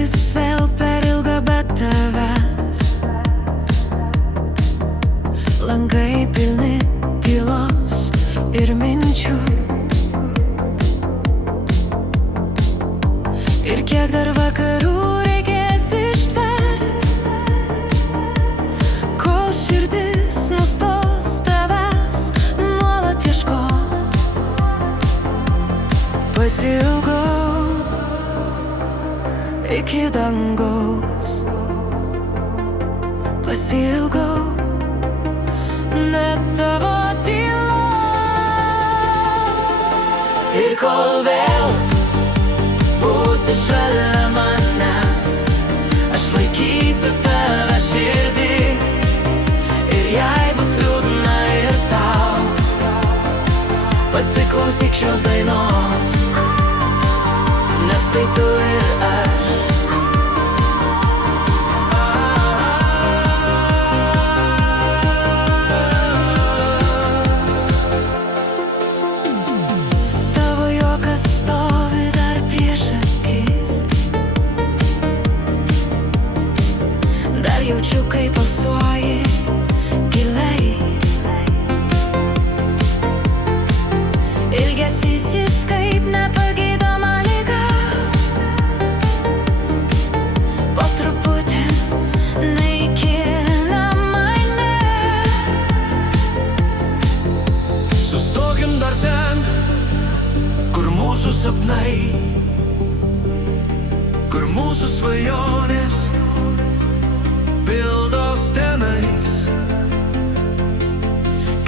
naktis vėl per ilga be tavęs. Langai pilni tylos ir minčių. Ir kiek dar vakarų reikės ištvert, kol širdis nustos tavęs nuolat ieškot. Pasiilgau iki dangaus, pasiilgau net tavo tylos. Ir kol vėl būsi šalia manęs, aš laikysiu tave širdį. Ir jei bus liūdna ir tau, pasiklausyk šios dainos, nes tai tu ir aš. Tavo juokas stovi dar prieš akis, dar jaučiu, kaip alsuoji giliai. Ilgesys jis kaip nepagydoma liga, po truputį naikina mane. Sustokim dar ten, kur mūsų sapnai, kur mūsų svajonės pildos tenais.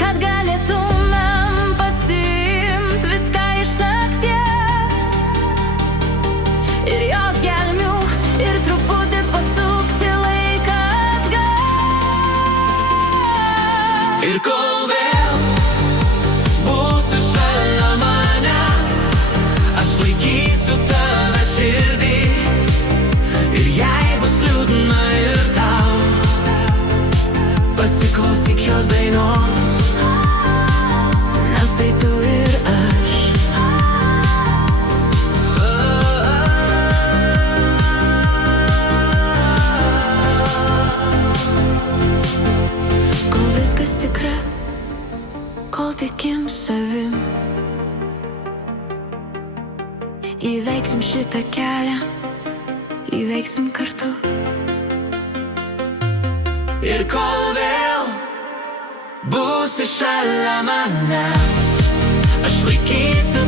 Kad galėtumėm pasiimt viską iš nakties ir jos gelmių, ir truputį pasukti laiką atgal. Ir kol vėl būsi šalia manęs, aš laikysiu tave širdį. Ir jei bus liūdna ir tau, pasiklausyk šios dainos, nes tai tu ir aš. Kol viskas tikra, kol tikim savim, įveiksim šitą kelią, įveiksim kartu. Ir kol vėl būsi šalia manęs, aš laikysiu